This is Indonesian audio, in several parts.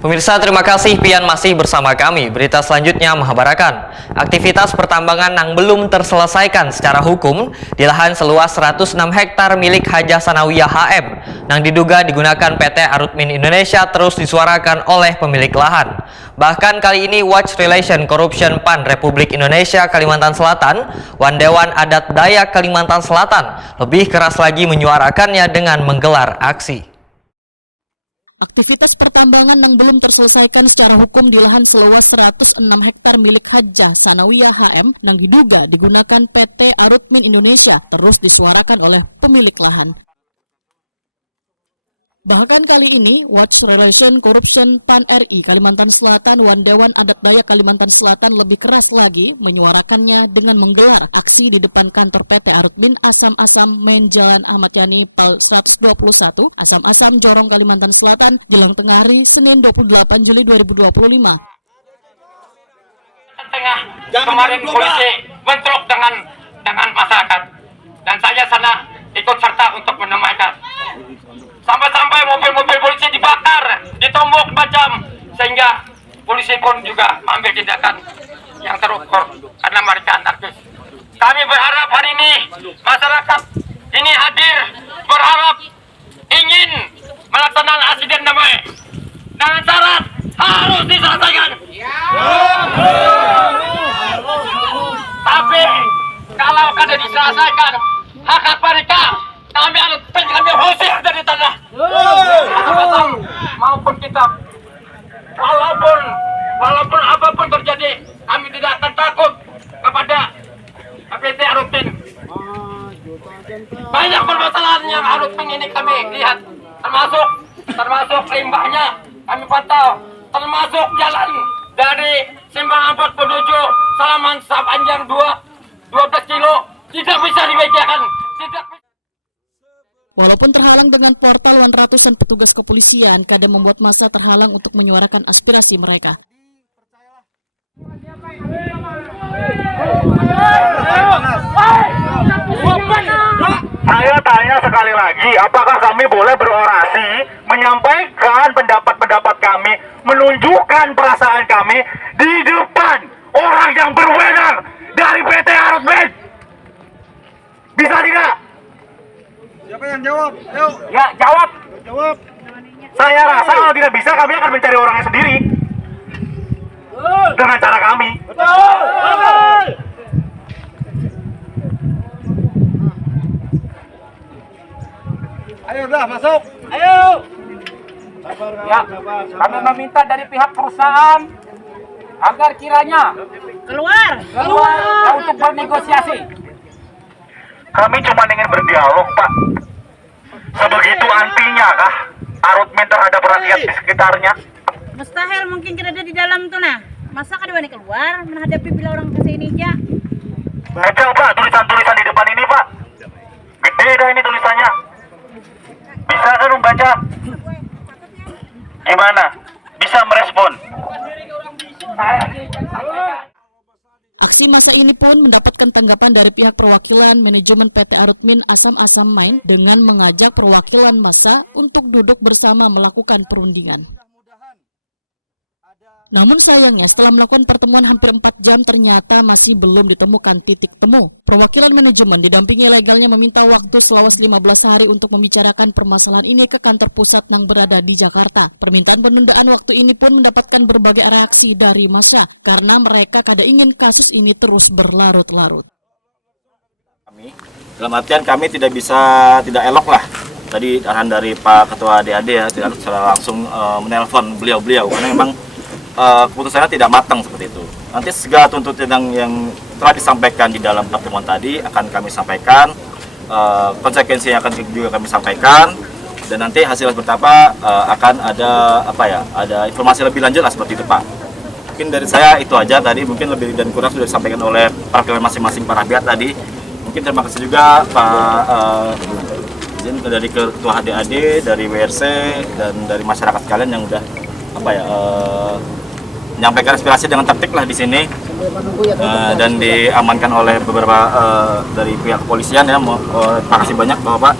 Pemirsa, terima kasih pian masih bersama kami. Berita selanjutnya menghabarkan aktivitas pertambangan yang belum terselesaikan secara hukum di lahan seluas 106 hektar milik Haja Sanawiyah HM yang diduga digunakan PT Arutmin Indonesia terus disuarakan oleh pemilik lahan. Bahkan kali ini Watch Relation Corruption PAN Republik Indonesia Kalimantan Selatan, Wandewan Adat Dayak Kalimantan Selatan lebih keras lagi menyuarakannya dengan menggelar aksi. Aktivitas pertambangan yang belum terselesaikan secara hukum di lahan seluas 106 hektar milik Haja Sanawiyah HM yang diduga digunakan PT Arutmin Indonesia terus disuarakan oleh pemilik lahan. Bahkan kali ini, Watch Relation Corruption PAN RI Kalimantan Selatan, Wandewan Adat Dayak Kalimantan Selatan lebih keras lagi menyuarakannya dengan menggelar aksi di depan kantor PT Arutmin Asam-Asam Main Jalan Ahmad Yani Pal 121, Asam-Asam Jorong Kalimantan Selatan, Jelang Tengah Hari, Senin 28 Juli 2025. Tengah kemarin polisi bentrok dengan masyarakat dan saya sana ikut serta untuk menamaikan. Sampai-sampai mobil-mobil polisi dibakar, ditombok macam, sehingga polisi pun juga mengambil tindakan yang terukur karena mereka anarkis. Kami berharap hari ini masyarakat ini hadir, berharap ingin melaksanakan aksi dan damai dengan syarat harus diselesaikan. Tapi kalau kada diselesaikan hak mereka, kami usir dari tanah maupun kita. Walaupun apapun terjadi, kami tidak akan takut kepada PT Arutmin. Banyak permasalahan yang Arutmin ini kami lihat, termasuk limbahnya kami pantau, termasuk jalan dari Simpang Ampot menuju Salaman sepanjang 12 kilo tidak bisa dibedakan. Walaupun terhalang dengan portal dan ratusan petugas kepolisian, kadang membuat massa terhalang untuk menyuarakan aspirasi mereka. Saya tanya sekali lagi, apakah kami boleh berorasi, menyampaikan pendapat-pendapat kami, menunjukkan perasaan kami di depan orang yang berwenang dari PT Arutmin? Bisa tidak? Siapa yang jawab? Yuk. Ya, jawab. Jawab. Saya rasa kalau tidak bisa, kami akan mencari orangnya sendiri. Dengan cara kami. Betul. Ayo dah masuk. Ayo. Sabar, Ya, kami meminta dari pihak perusahaan agar kiranya keluar untuk bernegosiasi. Kami cuma ingin berdialog, Pak. Sebegitu antinya kah Arutmin terhadap rakyat di sekitarnya? Mustahil mungkin kita ada di dalam tuh nah. Masa kada wani keluar menghadapi bila orang kesini aja. Baca, Pak, tulisan-tulisan di depan ini, Pak. Gede dah ini tulisannya. Bisa kan membaca? Gimana? Bisa merespon? Aksi massa ini pun mendapatkan tanggapan dari pihak perwakilan manajemen PT Arutmin Asam-Asam Main dengan mengajak perwakilan massa untuk duduk bersama melakukan perundingan. Namun sayangnya setelah melakukan pertemuan hampir 4 jam ternyata masih belum ditemukan titik temu. Perwakilan manajemen didampingi legalnya meminta waktu selama 15 hari untuk membicarakan permasalahan ini ke kantor pusat yang berada di Jakarta. Permintaan penundaan waktu ini pun mendapatkan berbagai reaksi dari massa karena mereka kada ingin kasus ini terus berlarut-larut. Dalam artian kami tidak elok lah. Tadi arahan dari Pak Ketua DAD ya, tidak secara langsung menelpon beliau karena memang keputusannya tidak matang seperti itu. Nanti segala tuntutan yang telah disampaikan di dalam pertemuan tadi akan kami sampaikan, konsekuensinya akan juga kami sampaikan, dan nanti hasil bertapa akan ada ada informasi lebih lanjut lah seperti itu, Pak. Mungkin dari saya itu aja tadi, mungkin lebih dan kurang sudah disampaikan oleh perwakilan masing-masing para pihak tadi. Mungkin terima kasih juga Pak izin dari Ketua HDAD, dari WRC dan dari masyarakat sekalian yang udah menyampaikan aspirasi dengan tertib lah di sini dan diamankan oleh beberapa dari pihak kepolisian ya. Terima kasih banyak Bapak.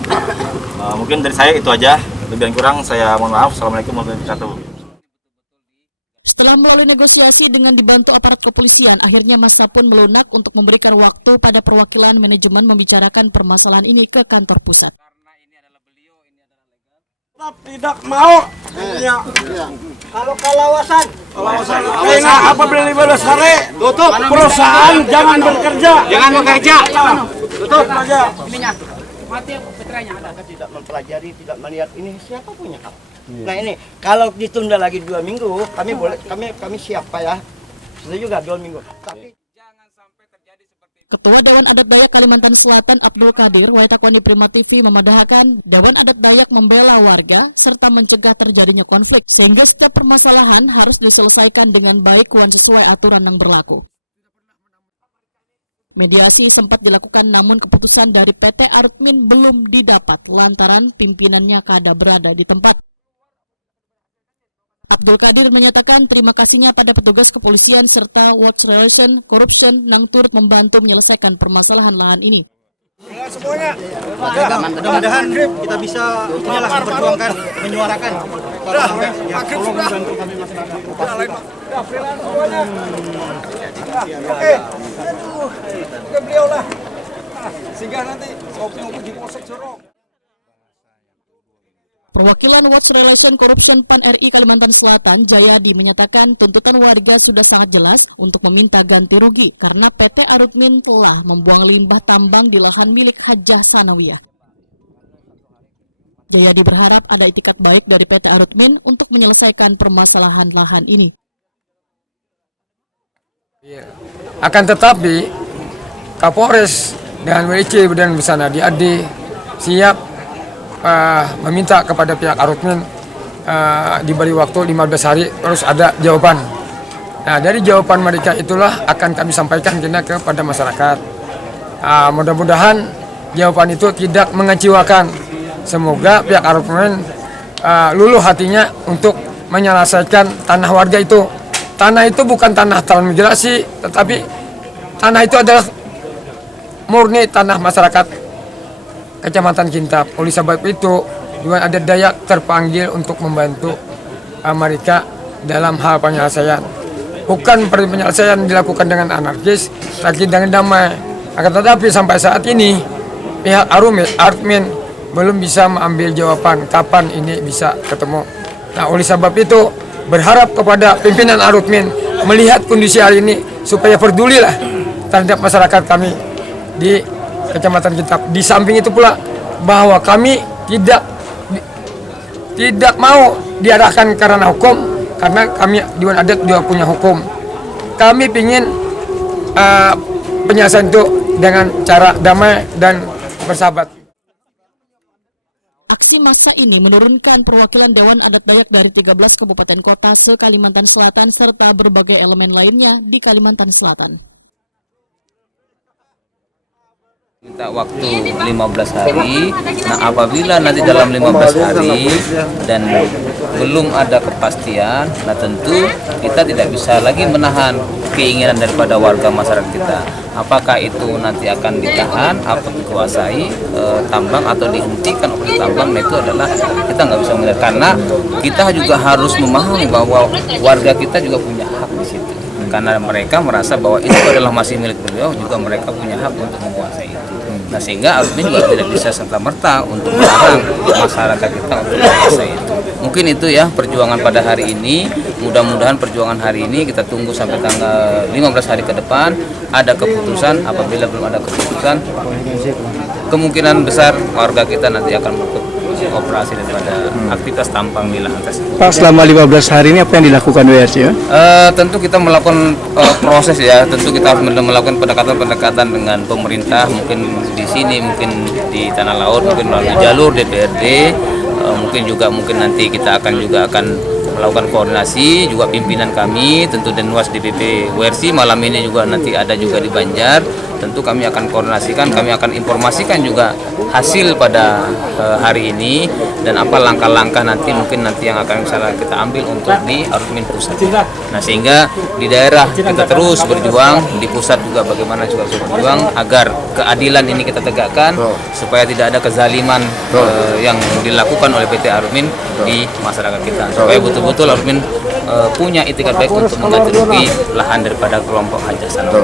Mungkin dari saya itu aja, lebih dan kurang saya mohon maaf. Assalamualaikum warahmatullahi wabarakatuh. Setelah melalui negosiasi dengan dibantu aparat kepolisian, akhirnya massa pun melunak untuk memberikan waktu pada perwakilan manajemen membicarakan permasalahan ini ke kantor pusat. Tidak mau. Ya. Kalau kawasan. Apabila 15 hari tutup perusahaan, jangan bekerja. Tutup aja. Tidak mempelajari, tidak melihat ini siapa punya hak. Nah ini kalau ditunda lagi 2 minggu, kami siap Pak ya. Sudah juga 2 minggu. Tapi Ketua Dewan Adat Dayak Kalimantan Selatan Abdul Qadir Waitakwani Prima TV memandahkan Dewan Adat Dayak membela warga serta mencegah terjadinya konflik sehingga setiap permasalahan harus diselesaikan dengan baik dan sesuai aturan yang berlaku. Mediasi sempat dilakukan namun keputusan dari PT Arutmin belum didapat lantaran pimpinannya kada berada di tempat. Abdul Qadir menyatakan terima kasihnya pada petugas kepolisian serta Watch Relation Corruption yang turut membantu menyelesaikan permasalahan lahan ini. semuanya. Mudah-mudahan kita bisa memperjuangkan, menyuarakan. Tolong bantu kami masyarakat. Oke. Oke beliau lah. Sehingga nanti ngopi-ngopi di Polsek Sorong. Perwakilan Watch Relation Corruption PAN RI Kalimantan Selatan, Jayadi, menyatakan tuntutan warga sudah sangat jelas untuk meminta ganti rugi karena PT Arutmin telah membuang limbah tambang di lahan milik Hajah Sanawiyah. Jayadi berharap ada itikat baik dari PT Arutmin untuk menyelesaikan permasalahan lahan ini. Akan tetapi, Kapolres dan WIC dan Besana di AD siap meminta kepada pihak Arutmin diberi waktu 15 hari terus ada jawaban. Nah, dari jawaban mereka itulah akan kami sampaikan kepada masyarakat. Mudah-mudahan jawaban itu tidak mengecewakan. Semoga pihak Arutmin luluh hatinya untuk menyelesaikan tanah warga itu. Tanah itu bukan tanah transmigrasi, tetapi tanah itu adalah murni tanah masyarakat Kecamatan Kintab. Oleh sebab itu, Dewan Adat Dayak terpanggil untuk membantu mereka dalam hal penyelesaian. Bukan penyelesaian dilakukan dengan anarkis, tapi dengan damai. Akan tetapi sampai saat ini, pihak Arutmin belum bisa mengambil jawaban kapan ini bisa ketemu. Nah, oleh sebab itu, berharap kepada pimpinan Arutmin melihat kondisi hari ini supaya pedulilah terhadap masyarakat kami di Kecamatan Kintab. Di samping itu pula bahwa kami tidak mau diarahkan karena hukum, karena kami Dewan Adat juga punya hukum. Kami ingin penyelesaian itu dengan cara damai dan bersahabat. Aksi massa ini menurunkan perwakilan Dewan Adat Dayak dari 13 kabupaten kota se-Kalimantan Selatan serta berbagai elemen lainnya di Kalimantan Selatan. Minta waktu 15 hari, nah apabila nanti dalam 15 hari dan belum ada kepastian, nah tentu kita tidak bisa lagi menahan keinginan daripada warga masyarakat kita. Apakah itu nanti akan ditahan atau dikuasai tambang atau dihentikan oleh tambang, nah itu adalah kita nggak bisa melihat. Karena kita juga harus memahami bahwa warga kita juga punya hak di situ. Karena mereka merasa bahwa itu adalah masih milik beliau, juga mereka punya hak untuk menguasai itu. Nah sehingga Arutmin juga tidak bisa serta-merta untuk melarang masyarakat kita untuk menguasai itu. Mungkin itu ya perjuangan pada hari ini. Mudah-mudahan perjuangan hari ini kita tunggu sampai tanggal 15 hari ke depan ada keputusan. Apabila belum ada keputusan, kemungkinan besar warga kita nanti akan menutup operasi daripada aktivitas tambang di lahan tersebut. Pak, selama 15 hari ini apa yang dilakukan WRC ya? Tentu kita melakukan proses ya, tentu kita harus melakukan pendekatan dengan pemerintah, mungkin di sini, mungkin di Tanah Laut, mungkin melalui jalur DPRD, mungkin nanti kita akan melakukan koordinasi, juga pimpinan kami, tentu Denwas DPP WRC malam ini juga nanti ada juga di Banjar. Tentu kami akan koordinasikan, kami akan informasikan juga hasil pada hari ini dan apa langkah-langkah nanti yang akan kita ambil untuk di Arutmin pusat. Nah sehingga di daerah kita terus berjuang, di pusat juga bagaimana juga berjuang agar keadilan ini kita tegakkan supaya tidak ada kezaliman yang dilakukan oleh PT Arutmin di masyarakat kita. Supaya betul-betul Arutmin punya itikat baik untuk mengganti rugi lahan daripada kelompok Haja Sanawiyah.